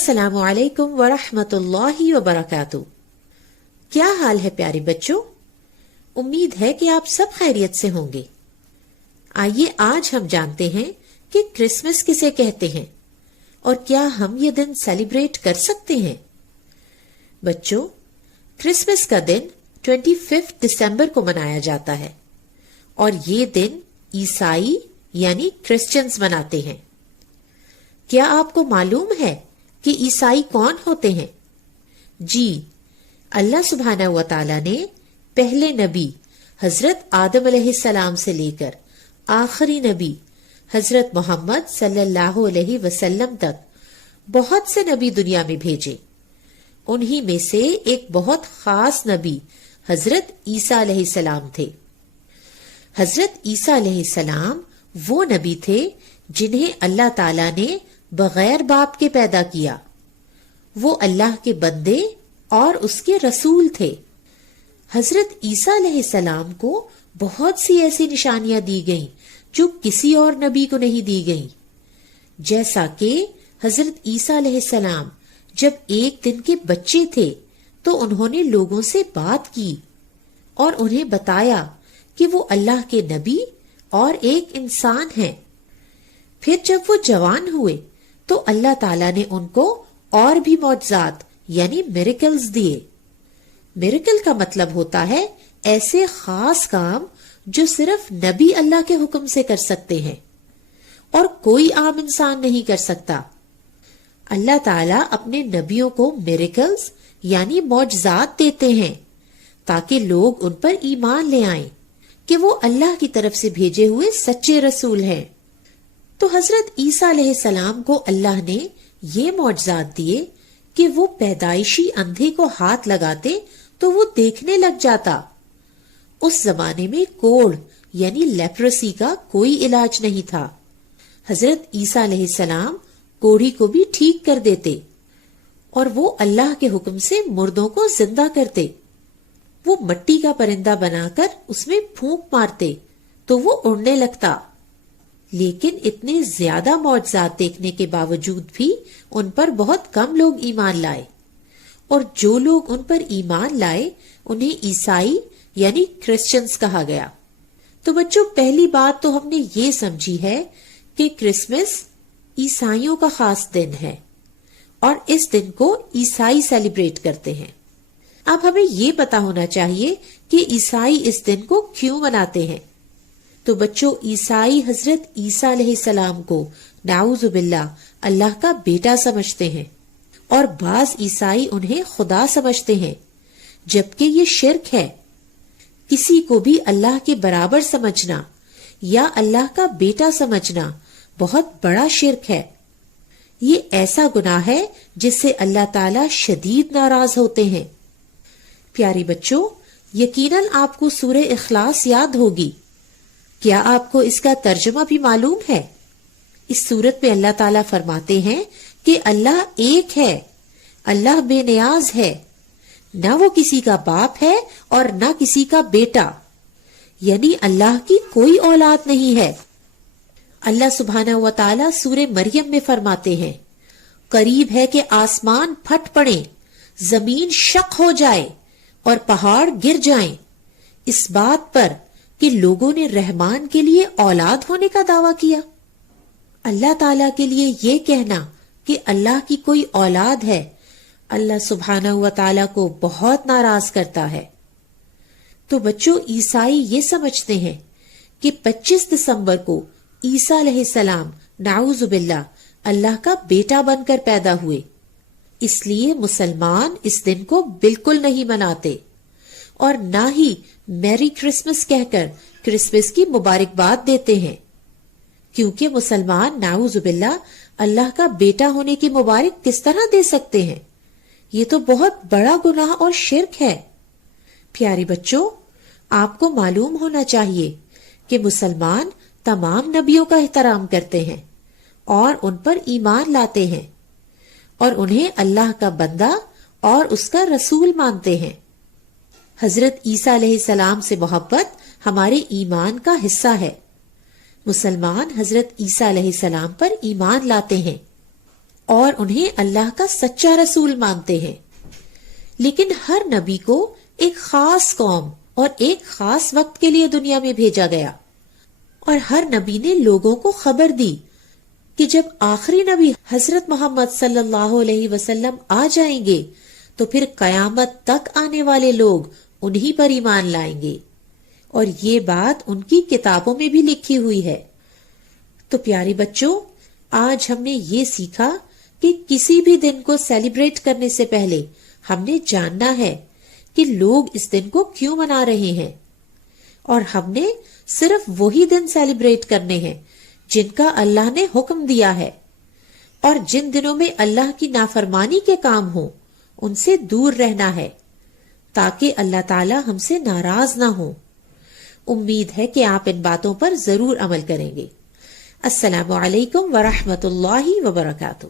السلام علیکم ورحمۃ اللہ وبرکاتہ۔ کیا حال ہے پیارے بچوں؟ امید ہے کہ آپ سب خیریت سے ہوں گے۔ آئیے آج ہم جانتے ہیں کہ کرسمس کسے کہتے ہیں اور کیا ہم یہ دن سیلیبریٹ کر سکتے ہیں۔ بچوں، کرسمس کا دن 25 دسمبر کو منایا جاتا ہے اور یہ دن عیسائی یعنی کرسچنز مناتے ہیں۔ کیا آپ کو معلوم ہے کہ عیسائی کون ہوتے ہیں؟ جی، اللہ سبحانہ و تعالی نے پہلے نبی حضرت آدم علیہ السلام سے لے کر آخری نبی حضرت محمد صلی اللہ علیہ وسلم تک بہت سے نبی دنیا میں بھیجے۔ انہی میں سے ایک بہت خاص نبی حضرت عیسیٰ علیہ السلام تھے۔ حضرت عیسیٰ علیہ السلام وہ نبی تھے جنہیں اللہ تعالیٰ نے بغیر باپ کے پیدا کیا۔ وہ اللہ کے بندے اور اس کے رسول تھے۔ حضرت عیسیٰ علیہ السلام کو بہت سی ایسی نشانیاں دی گئیں جو کسی اور نبی کو نہیں دی گئیں، جیسا کہ حضرت عیسیٰ علیہ السلام جب ایک دن کے بچے تھے تو انہوں نے لوگوں سے بات کی اور انہیں بتایا کہ وہ اللہ کے نبی اور ایک انسان ہیں۔ پھر جب وہ جوان ہوئے تو اللہ تعالیٰ نے ان کو اور بھی معجزات یعنی میریکلز دیے۔ میریکل کا مطلب ہوتا ہے ایسے خاص کام جو صرف نبی اللہ کے حکم سے کر سکتے ہیں اور کوئی عام انسان نہیں کر سکتا۔ اللہ تعالیٰ اپنے نبیوں کو میریکلز یعنی معجزات دیتے ہیں تاکہ لوگ ان پر ایمان لے آئیں کہ وہ اللہ کی طرف سے بھیجے ہوئے سچے رسول ہیں۔ تو حضرت عیسیٰ علیہ السلام کو اللہ نے یہ معجزات دیے کہ وہ پیدائشی اندھے کو ہاتھ لگاتے تو وہ دیکھنے لگ جاتا۔ اس زمانے میں کوڑھ یعنی لیپرسی کا کوئی علاج نہیں تھا۔ حضرت عیسیٰ علیہ السلام کوڑھی کو بھی ٹھیک کر دیتے اور وہ اللہ کے حکم سے مردوں کو زندہ کرتے۔ وہ مٹی کا پرندہ بنا کر اس میں پھونک مارتے تو وہ اڑنے لگتا۔ لیکن اتنے زیادہ معجزات دیکھنے کے باوجود بھی ان پر بہت کم لوگ ایمان لائے، اور جو لوگ ان پر ایمان لائے انہیں عیسائی یعنی کرسچنز کہا گیا۔ تو بچوں، پہلی بات تو ہم نے یہ سمجھی ہے کہ کرسمس عیسائیوں کا خاص دن ہے اور اس دن کو عیسائی سیلیبریٹ کرتے ہیں۔ اب ہمیں یہ پتا ہونا چاہیے کہ عیسائی اس دن کو کیوں مناتے ہیں۔ تو بچوں، عیسائی حضرت عیسیٰ علیہ السلام کو نعوذ باللہ اللہ کا بیٹا سمجھتے ہیں، اور بعض عیسائی انہیں خدا سمجھتے ہیں، جبکہ یہ شرک ہے۔ کسی کو بھی اللہ کے برابر سمجھنا یا اللہ کا بیٹا سمجھنا بہت بڑا شرک ہے۔ یہ ایسا گناہ ہے جس سے اللہ تعالی شدید ناراض ہوتے ہیں۔ پیاری بچوں، یقیناً آپ کو سورہ اخلاص یاد ہوگی۔ کیا آپ کو اس کا ترجمہ بھی معلوم ہے؟ اس سورت میں اللہ تعالیٰ فرماتے ہیں کہ اللہ ایک ہے، اللہ بے نیاز ہے، نہ وہ کسی کا باپ ہے اور نہ کسی کا بیٹا، یعنی اللہ کی کوئی اولاد نہیں ہے۔ اللہ سبحانہ و تعالیٰ سورہ مریم میں فرماتے ہیں، قریب ہے کہ آسمان پھٹ پڑے، زمین شق ہو جائے اور پہاڑ گر جائیں، اس بات پر کہ لوگوں نے رحمان کے لیے اولاد ہونے کا دعویٰ کیا۔ اللہ تعالیٰ کے لیے یہ کہنا کہ اللہ کی کوئی اولاد ہے، اللہ سبحانہ و تعالیٰ کو بہت ناراض کرتا ہے۔ تو بچوں، عیسائی یہ سمجھتے ہیں کہ 25 دسمبر کو عیسیٰ علیہ السلام نعوذ باللہ اللہ کا بیٹا بن کر پیدا ہوئے، اس لیے مسلمان اس دن کو بالکل نہیں مناتے اور نہ ہی میری کرسمس کہہ کر کرسمس کی مبارکباد دیتے ہیں، کیونکہ مسلمان نعوذ باللہ اللہ کا بیٹا ہونے کی مبارک کس طرح دے سکتے ہیں؟ یہ تو بہت بڑا گناہ اور شرک ہے۔ پیاری بچوں، آپ کو معلوم ہونا چاہیے کہ مسلمان تمام نبیوں کا احترام کرتے ہیں اور ان پر ایمان لاتے ہیں اور انہیں اللہ کا بندہ اور اس کا رسول مانتے ہیں۔ حضرت عیسیٰ علیہ السلام سے محبت ہمارے ایمان کا حصہ ہے۔ مسلمان حضرت عیسیٰ علیہ السلام پر ایمان لاتے ہیں اور انہیں اللہ کا سچا رسول مانتے ہیں۔ لیکن ہر نبی کو ایک خاص قوم اور ایک خاص وقت کے لیے دنیا میں بھیجا گیا، اور ہر نبی نے لوگوں کو خبر دی کہ جب آخری نبی حضرت محمد صلی اللہ علیہ وسلم آ جائیں گے تو پھر قیامت تک آنے والے لوگ انہی پر ایمان لائیں گے، اور یہ بات ان کی کتابوں میں بھی لکھی ہوئی ہے۔ تو پیارے بچوں، آج ہم نے یہ سیکھا کہ کسی بھی دن کو سیلیبریٹ کرنے سے پہلے ہم نے جاننا ہے کہ لوگ اس دن کو کیوں منا رہے ہیں، اور ہم نے صرف وہی دن سیلیبریٹ کرنے ہیں جن کا اللہ نے حکم دیا ہے، اور جن دنوں میں اللہ کی نافرمانی کے کام ہوں ان سے دور رہنا ہے تاکہ اللہ تعالی ہم سے ناراض نہ ہو۔ امید ہے کہ آپ ان باتوں پر ضرور عمل کریں گے۔ السلام علیکم ورحمۃ اللہ وبرکاتہ۔